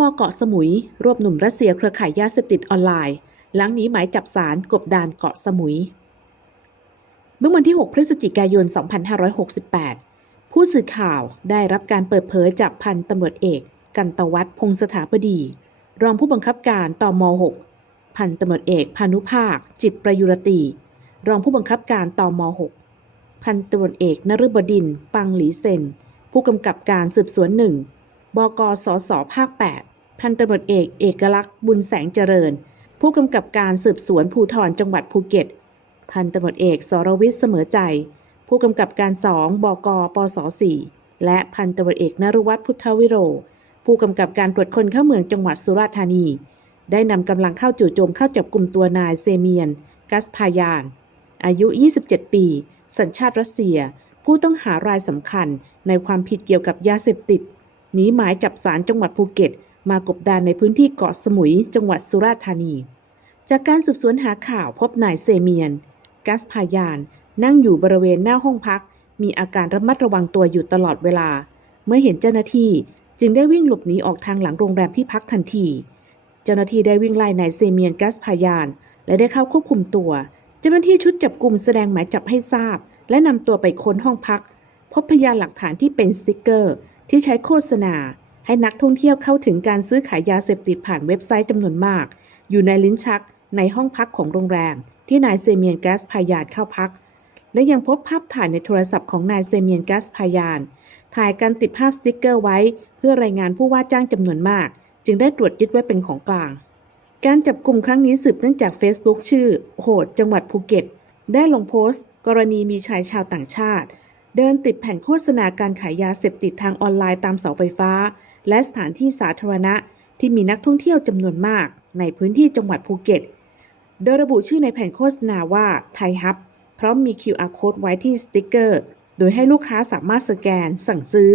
มเกาะสมุย รวบหนุ่มรัสเซียเครือข่ายยาเสพติดออนไลน์หลังหนีหมายจับสารกบดานเกาะสมุย เมื่อวันที่ 6 พฤศจิกายน 2568 ผู้สื่อข่าวได้รับการเปิดเผยจากพันตำรวจเอก กันตวัฒน์พงศสถาบดี รองผู้บังคับการตม6พันตำรวจเอกพานุภาค จิตประยุรตี รองผู้บังคับการตม6พันตำรวจเอกนฤบดินทร์ปังหลีเซนผู้กำกับการสืบสวนหนึ่ง บกสสภาค 8 พันตำรวจเอกเอกลักษณ์บุญแสงเจริญ ผู้กำกับการสืบสวนภูธรจังหวัดภูเก็ต พันตำรวจเอกสรวิทย์เสมอใจ ผู้กำกับการสองบกปส4และพันตำรวจเอกนรุวัฒน์พุทธวิโร ผู้กำกับการตรวจคนเข้าเมืองจังหวัดสุราษฎร์ธานี ได้นำกำลังเข้าจู่โจมเข้าจับกลุ่มตัวนายเซเมียน กัสพายาน อายุ 27 ปี สัญชาติรัสเซีย ผู้ต้องหารายสำคัญในความผิดเกี่ยวกับยาเสพติด หนีหมายจับสารจังหวัดภูเก็ต มากบดานในพื้นที่เกาะสมุย จังหวัดสุราษฎร์ธานี จากการสืบสวนหาข่าวพบนายเซเมียนกัสพายาน นั่งอยู่บริเวณหน้าห้องพัก มีอาการระมัดระวังตัวอยู่ตลอดเวลา เมื่อเห็นเจ้าหน้าที่จึงได้วิ่งหลบหนีออกทางหลังโรงแรมที่พักทันที เจ้าหน้าที่ได้วิ่งไล่นายเซเมียนกัสพายาน และได้เข้าควบคุมตัว เจ้าหน้าที่ชุดจับกลุ่มแสดงหมายจับให้ทราบ และนำตัวไปค้นห้องพัก พบพยานหลักฐานที่เป็นสติกเกอร์ ที่ใช้โฆษณา ให้นักท่องเที่ยวเข้าถึงการซื้อขายยาเสพติดผ่านเว็บไซต์จำนวนมาก อยู่ในลิ้นชักในห้องพักของโรงแรม ที่นายเซเมียนแกสพายานเข้าพัก และยังพบภาพถ่ายในโทรศัพท์ของนายเซเมียนแกสพายาน ถ่ายการติดภาพสติกเกอร์ไว้ เพื่อรายงานผู้ว่าจ้างจำนวนมาก จึงได้ตรวจยึดไว้เป็นของกลาง การจับกลุ่มครั้งนี้สืบเนื่องจาก Facebook ชื่อ โหด จังหวัดภูเก็ต ได้ลงโพสต์ กรณีมีชายชาวต่างชาติ เดินติดแผ่นโฆษณาการขายยาเสพติดทางออนไลน์ตามเสาไฟฟ้า และสถานที่สาธารณะที่มีนักท่องเที่ยวจำนวนมาก ในพื้นที่จังหวัดภูเก็ต โดยระบุชื่อในแผ่นโฆษณาว่าไทยฮับพร้อมมี QR code ไว้ที่สติกเกอร์ โดยให้ลูกค้าสามารถสแกน สั่งซื้อ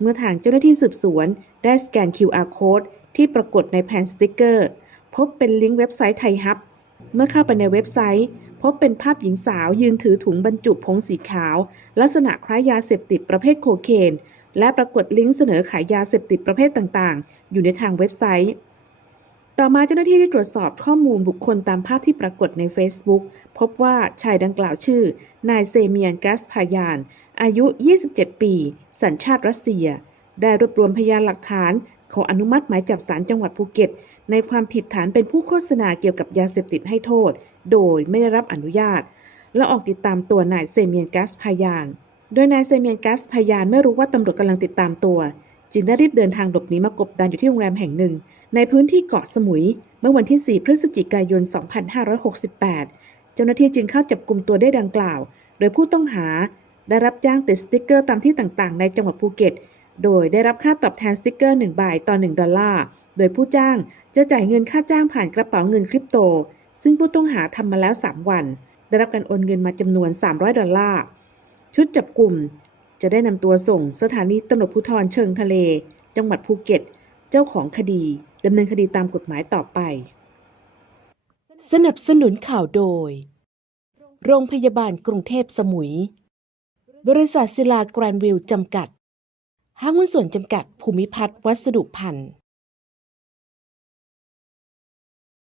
เมื่อทางเจ้าหน้าที่สืบสวน ได้สแกน QR code ที่ปรากฏในแผ่นสติกเกอร์ พบเป็นลิงก์เว็บไซต์ไทยฮับ เมื่อเข้าไปในเว็บไซต์ บเป็นภาพหญิงสาวยืนถือถุงบรรจุผงสีขาว ลักษณะคล้ายยาเสพติดประเภทโคเคน และปรากฏลิงก์เสนอขายยาเสพติดประเภทต่างๆ อยู่ในทางเว็บไซต์ ต่อมาเจ้าหน้าที่ได้ตรวจสอบข้อมูลบุคคลตามภาพที่ปรากฏใน Facebook พบว่าชายดังกล่าวชื่อ นายเซเมียนกัสพายาน อายุ 27 ปี สัญชาติรัสเซีย ได้รวบรวมพยานหลักฐานขออนุมัติหมายจับสารจังหวัดภูเก็ตในความผิดฐานเป็นผู้โฆษณาเกี่ยวกับยาเสพติดให้โทษ โดยไม่ได้รับอนุญาต และออกติดตามตัวนายเซเมียนกัสพายาน โดยนายเซเมียนกัสพายานเมื่อรู้ว่าตำรวจกำลังติดตามตัว จึงได้รีบเดินทางหลบหนีมากบดานอยู่ที่โรงแรมแห่งหนึ่ง ในพื้นที่เกาะสมุย เมื่อวันที่ 4 พฤศจิกายน 2568 เจ้าหน้าที่จึงเข้าจับกลุ่มตัวได้ดังกล่าว โดยผู้ต้องหาได้รับจ้างติดสติกเกอร์ตามที่ต่างๆ ในจังหวัดภูเก็ต โดยได้รับค่าตอบแทนสติกเกอร์1บาทต่อ 1 ดอลลาร์ โดยผู้จ้างจะจ่ายเงินค่าจ้างผ่านกระเป๋าเงินคริปโต ซึ่งผู้ต้องหาทำมาแล้ว 3 วัน ได้รับการโอนเงินมาจำนวน 300 ดอลลาร์ ชุดจับกลุ่ม จะได้นำตัวส่งสถานีตำรวจภูธรเชิงทะเล จังหวัดภูเก็ต เจ้าของคดีดำเนินคดีตามกฎหมายต่อไป สนับสนุนข่าวโดย โรงพยาบาลกรุงเทพสมุย บริษัทศิลาแกรนวิลจำกัด ห้างหุ้นส่วนจำกัดภูมิพัฒน์วัสดุพันธ์